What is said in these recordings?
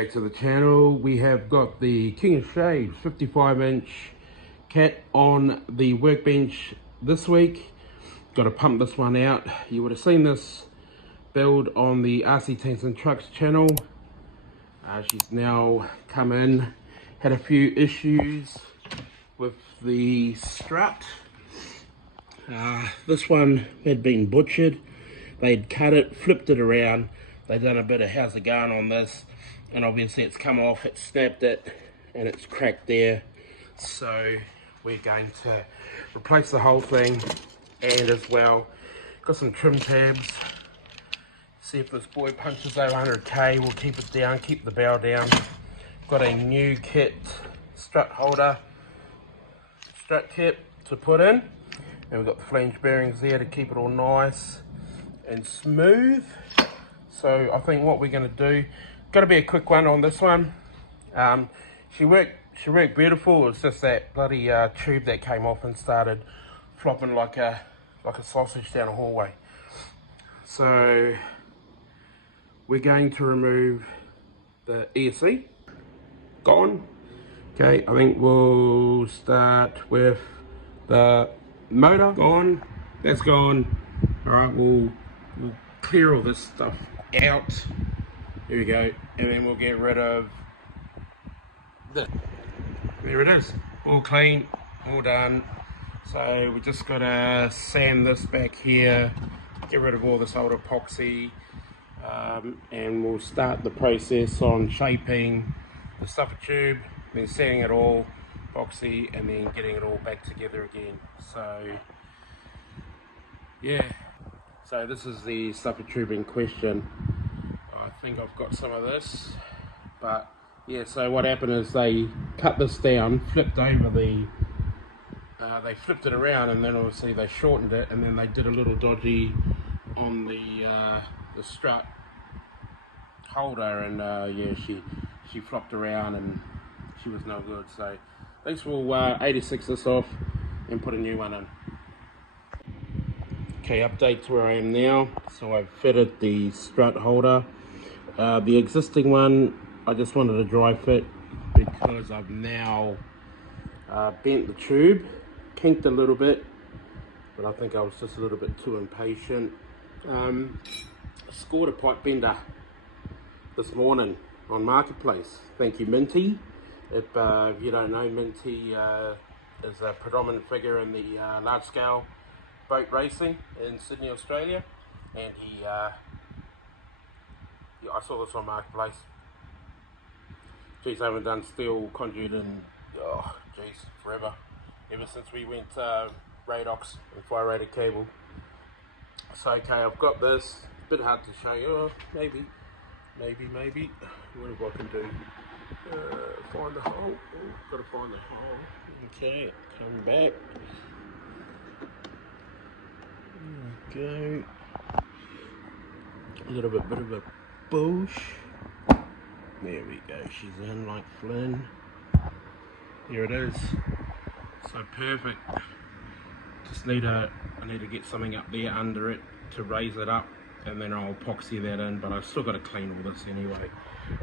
back to the channel. We have got the King of Shades 55-inch cat on the workbench this week. Got to pump this one out. You would have seen this build on the RC Tanks and Trucks channel. She's now come in, had a few issues with the strut. This one had been butchered. They'd cut it, flipped it around. They've done a bit of how's it going on this, and obviously it's come off, it snapped it, and it's cracked there. So we're going to replace the whole thing, and as well, got some trim tabs. See if this boy punches over 100k, we'll keep it down, keep the bow down. Got a new kit, strut holder, strut kit to put in, and we've got the flange bearings there to keep it all nice and smooth. So I think what we're going to do, got to be a quick one on this one. She worked beautiful. It was just that bloody tube that came off and started flopping like a sausage down a hallway. So we're going to remove the ESC. Gone. Okay, I think we'll start with the motor. Gone. That's gone. All right, we'll clear all this stuff out. Here we go, and then we'll get rid of this. There it is, all clean, all done. So we just gotta sand this back here, get rid of all this old epoxy, and we'll start the process on shaping the stuffer tube, then sanding it all, epoxy, and then getting it all back together again. So yeah. So this is the stuffer tube in question. I think I've got some of this, but yeah, so what happened is they cut this down, flipped over the, they flipped it around, and then obviously they shortened it, and then they did a little dodgy on the strut holder, and yeah, she flopped around and she was no good. So these will 86 this off and put a new one in. Okay, update to where I am now. So I've fitted the strut holder. The existing one, I just wanted to dry fit because I've now bent the tube, kinked a little bit, but I think I was just a little bit too impatient. Scored a pipe bender this morning on Marketplace. Thank you, Minty. If you don't know, Minty is a predominant figure in the large scale boat racing in Sydney, Australia, and I saw this on Marketplace. Geez, I haven't done steel conduit in, oh geez, forever. Ever since we went Radox and fire rated cable. So okay, I've got this. A bit hard to show you. Oh, maybe. What if I can do? Find the hole. Oh, gotta find the hole. Okay, come back. Go. A little bit of a bush. There we go. She's in like Flynn. Here it is. So perfect. Just I need to get something up there under it to raise it up, and then I'll epoxy that in. But I've still got to clean all this anyway.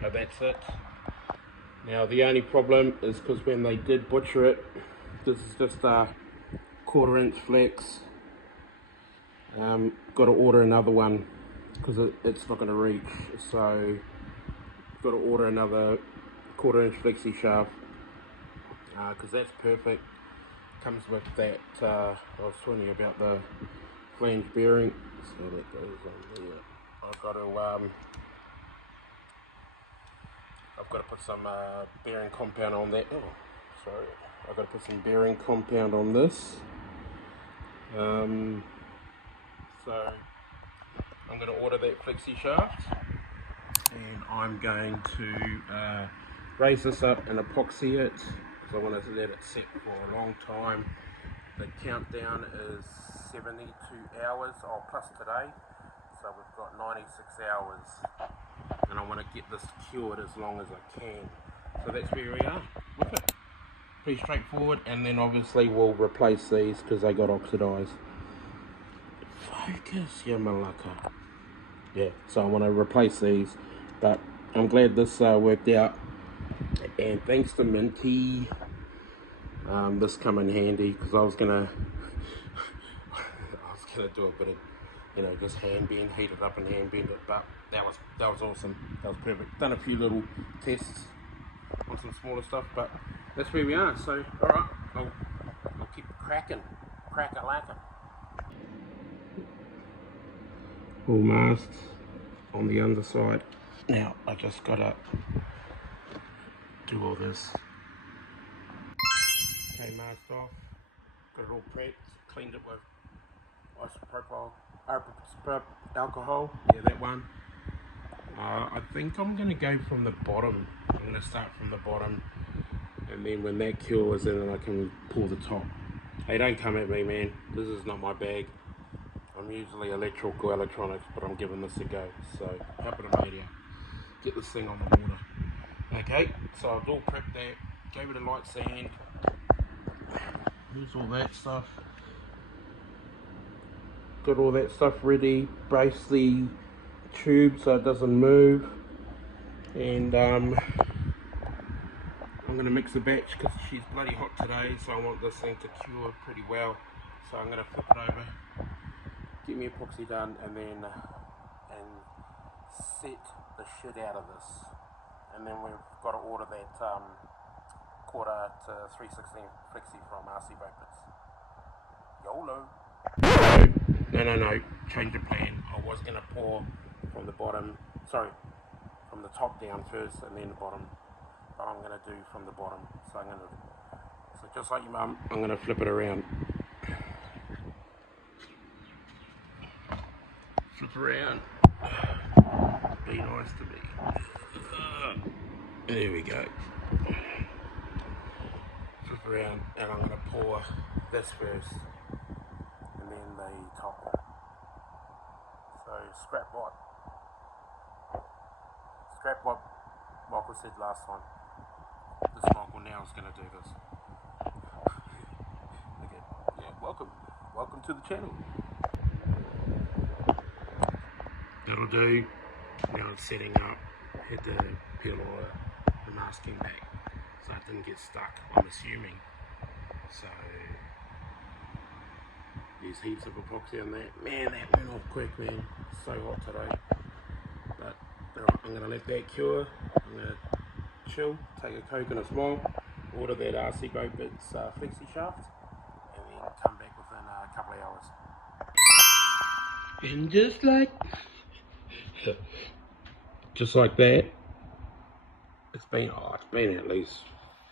So that's it. Now the only problem is because when they did butcher it, this is just a 1/4 inch flex. Got to order another one because it's not going to reach, so got to order another 1/4 inch flexi shaft because that's perfect. Comes with that I was telling you about the flange bearing, so that goes on there. I've got to put some bearing compound on that. Oh, sorry, I've got to put some bearing compound on this. So I'm going to order that flexi shaft, and I'm going to raise this up and epoxy it because I want to let it sit for a long time. The countdown is 72 hours, plus today, so we've got 96 hours, and I want to get this cured as long as I can. So that's where we are with it. Pretty straightforward, and then obviously we'll replace these because they got oxidized. Focus, yeah, malaka. Yeah, so I want to replace these, but I'm glad this worked out, and thanks to Minty, this come in handy, because I was gonna do a bit of, you know, just hand bend, heat it up and hand bend it, but that was awesome. That was perfect. Done a few little tests on some smaller stuff, but that's where we are. So all right, I'll keep cracking, crack-a-lacking. All masked on the underside. Now I just gotta do all this. Okay, masked off, got it all prepped, cleaned it with isopropyl alcohol, yeah, that one. I think I'm gonna go from the bottom. I'm gonna start from the bottom, and then when that cures, then I can pull the top. Hey, don't come at me, man. This is not my bag. I'm usually electrical electronics, but I'm giving this a go. So, help it a mate out. Get this thing on the water. Okay, so I've all prepped that. Gave it a light sand. Here's all that stuff. Got all that stuff ready. Brace the tube so it doesn't move. And I'm going to mix the batch because she's bloody hot today, so I want this thing to cure pretty well. So I'm going to flip it over, get me epoxy done, and then set the shit out of this. And then we've got to order that quarter to 316 flexi from RC Vapors. YOLO. No, change the plan. I was going to pour from the bottom, sorry, from the top down first and then the bottom. But I'm going to do from the bottom. So just like your mum, I'm going to flip it around. Flip around. Be nice to me. There we go. Flip around, and I'm going to pour this first, and then the top one. So scrap what Michael said last time. This Michael now is going to do this. Okay, yeah, welcome to the channel. That'll do. Now it's setting up. Hit the peel oil, the masking back, so it didn't get stuck, I'm assuming. So there's heaps of epoxy on that. Man, that went off quick, man. It's so hot today. But I'm going to let that cure. I'm going to chill, take a Coke and a small, order that RC Vapors flexi shaft, and then come back within a couple of hours. And just like that, it's been at least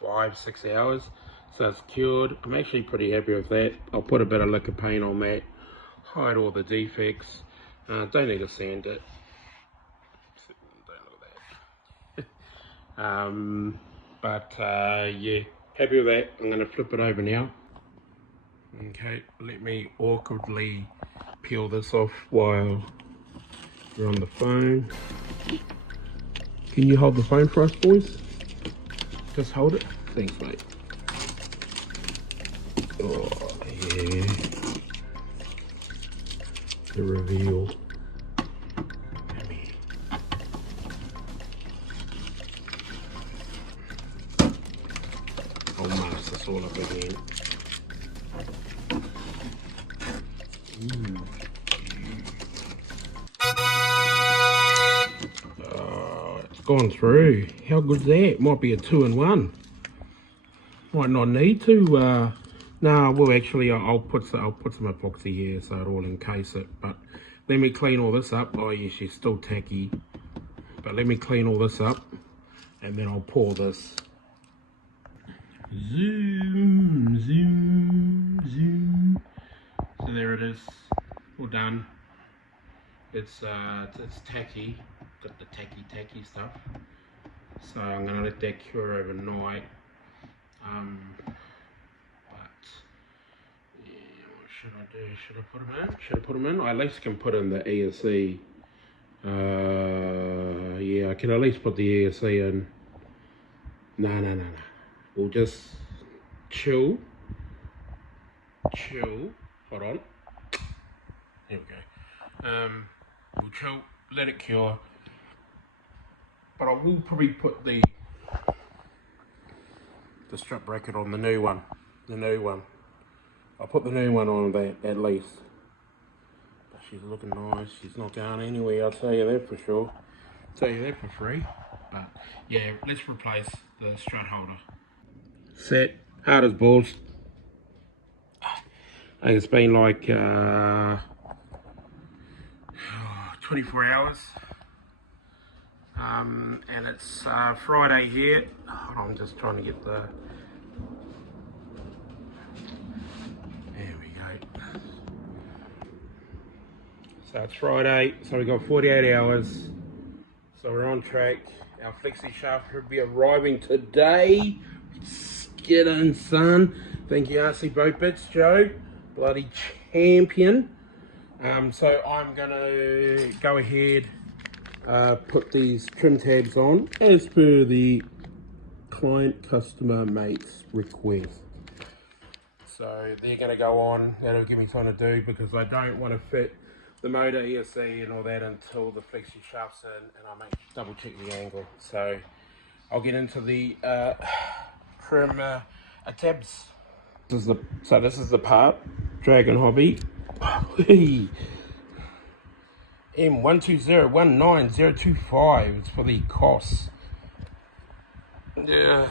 5-6 hours, so it's cured. I'm actually pretty happy with that. I'll put a bit of liquor paint on that, hide all the defects. Don't need to sand it. Don't look at that. Yeah, happy with that. I'm going to flip it over now. Okay, let me awkwardly peel this off while you're on the phone. Can you hold the phone for us, boys? Just hold it. Thanks, mate. Oh, yeah. The reveal. Come here. I'll mask this all up again. Oh, it's gone through. How good's that? Might be a 2-in-1. Might not need to. Nah, well, actually, I'll put some epoxy here so it'll encase it. But let me clean all this up. Oh, yeah, she's still tacky. But let me clean all this up, and then I'll pour this. Zoom, zoom, zoom. So there it is, all done. It's tacky, got the tacky stuff. So I'm gonna let that cure overnight. But yeah, what should I do? Should I put them in? Should I put them in? I at least can put in the ESC. Yeah, I can at least put the ESC in. No. We'll just chill. Hold on. Here we go. We'll chill, let it cure, but I will probably put the strut bracket on the new one. I'll put the new one on that at least. But she's looking nice. She's not going anywhere, I'll tell you that for sure. I'll tell you that for free. But yeah, let's replace the strut holder. Set, hard as balls. I think it's been like 24 hours. And it's Friday here. Hold on, I'm just trying to get the... There we go. So it's Friday, so we've got 48 hours. So we're on track. Our flexi shaft should be arriving today. Get in, son. Thank you, RC Boat Bits, Joe. Bloody champion. So I'm gonna go ahead, put these trim tabs on as per the client customer mate's request. So they're gonna go on. That'll give me time to do, because I don't want to fit the motor ESC and all that until the flexi shaft's in, and I might double check the angle. So I'll get into the trim tabs. This is the part, Dragon Hobby. M12019025. It's for the costs. Yeah.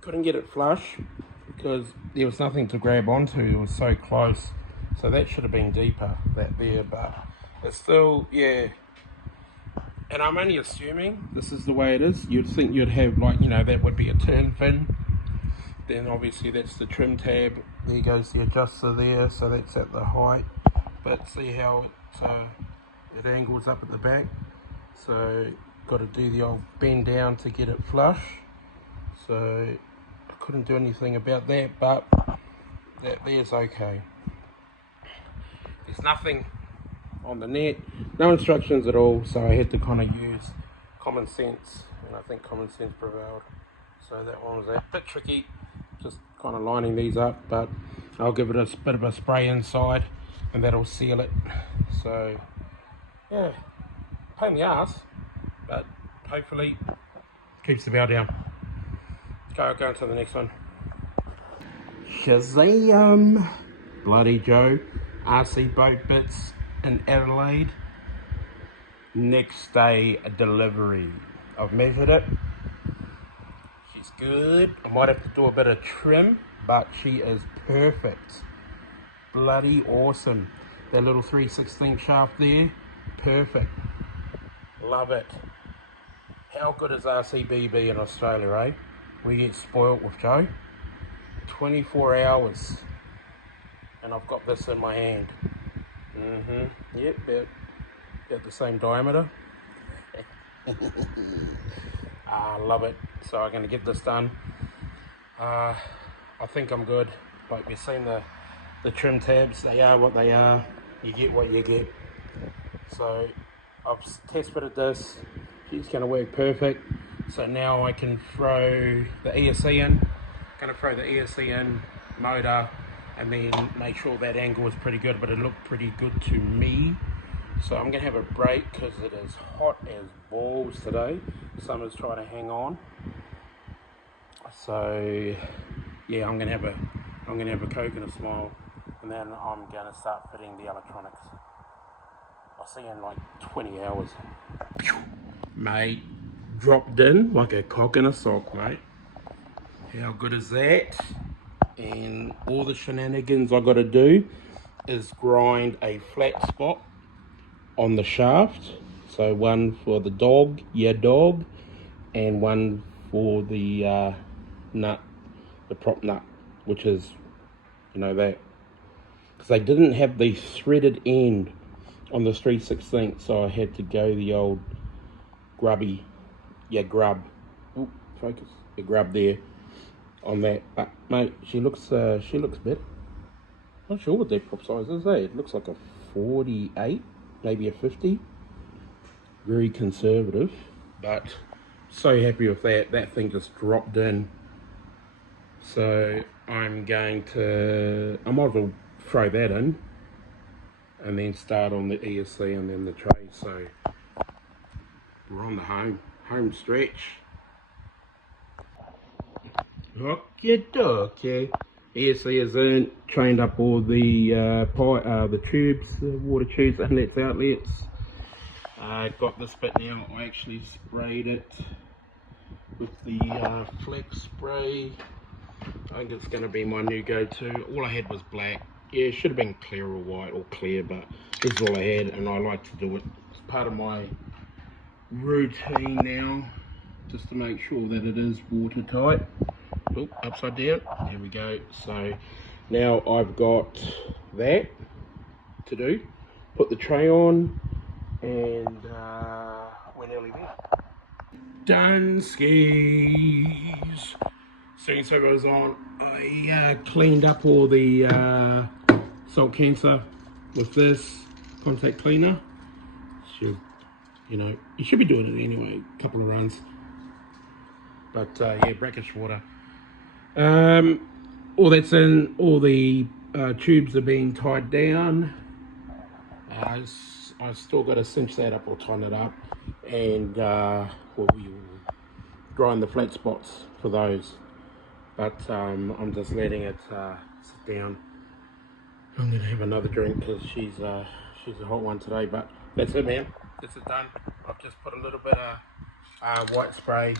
Couldn't get it flush because there was nothing to grab onto. It was so close. So that should have been deeper, that there, but it's still, yeah. And I'm only assuming this is the way it is. You'd think you'd have, like, you know, that would be a turn fin. Then obviously that's the trim tab. There goes the adjuster there, so that's at the height. But see how it angles up at the back. So got to do the old bend down to get it flush. So I couldn't do anything about that, but that there's okay. There's nothing on the net, no instructions at all, so I had to kind of use common sense, and I think common sense prevailed. So that one was a bit tricky, just kind of lining these up, but I'll give it a bit of a spray inside and that'll seal it. So yeah, pain in the ass, but hopefully keeps the bow down. Go into the next one. Shazam! Bloody Joe, RC Boat Bits in Adelaide. Next day delivery. I've measured it. She's good. I might have to do a bit of trim, but she is perfect. Bloody awesome. That little 3/16 shaft there, perfect. Love it. How good is RCBB in Australia, eh? We get spoilt with Joe. 24 hours. And I've got this in my hand. Yep, about the same diameter. I love it. So I'm going to get this done. I think I'm good. Like, we've seen the trim tabs. They are what they are. You get what you get. So I've test fitted this. She's going to work perfect. So now I can throw the ESC in. Going to throw the ESC in, motor, and then make sure that angle is pretty good, but it looked pretty good to me. So I'm going to have a break because it is hot as balls today. Summer's trying to hang on. So yeah, I'm going to have a Coke and a smile, and then I'm going to start fitting the electronics. I'll see you in like 20 hours. Mate, dropped in like a cock in a sock, mate. How good is that? And all the shenanigans I got to do is grind a flat spot on the shaft. So one for the dog, and one for the nut, the prop nut, which is, you know, that. Because they didn't have the threaded end on the 3/16, so I had to go the old grubby, grub. Oh, focus, the grub there on that. But mate, she looks better. Not sure what that prop size is, eh? It looks like a 48, maybe a 50. Very conservative, but so happy with that. That thing just dropped in. So I might as well throw that in and then start on the ESC and then the tray. So we're on the home stretch. Okay. Yes, he has chained up all the tubes, the water tubes, inlets, outlets. Got this bit now. I actually sprayed it with the flex spray. I think it's going to be my new go-to. All I had was black. Yeah, it should have been clear or white or clear, but this is all I had, and I like to do it as part of my routine now, just to make sure that it is watertight. Oh, upside down. There we go. So now I've got that to do. Put the tray on, and we're nearly there. Done skis. As soon as I was on, I cleaned up all the salt cancer with this contact cleaner. You should be doing it anyway, a couple of runs. But yeah, brackish water. All that's in, all the tubes are being tied down. I've still got to cinch that up or tighten it up, and we'll grind the flat spots for those. But I'm just letting it sit down. I'm gonna have another drink because she's a hot one today. But that's it, man. That's it done. I've just put a little bit of white spray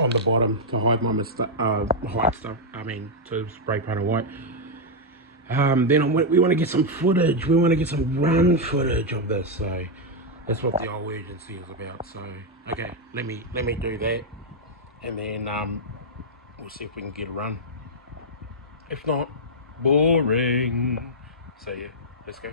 on the bottom to hide my white stuff. I mean, to spray paint on white. Then we want to get some footage. We want to get some run footage of this. So that's what the old urgency is about. So okay, let me do that, and then we'll see if we can get a run. If not, boring. So yeah, let's go.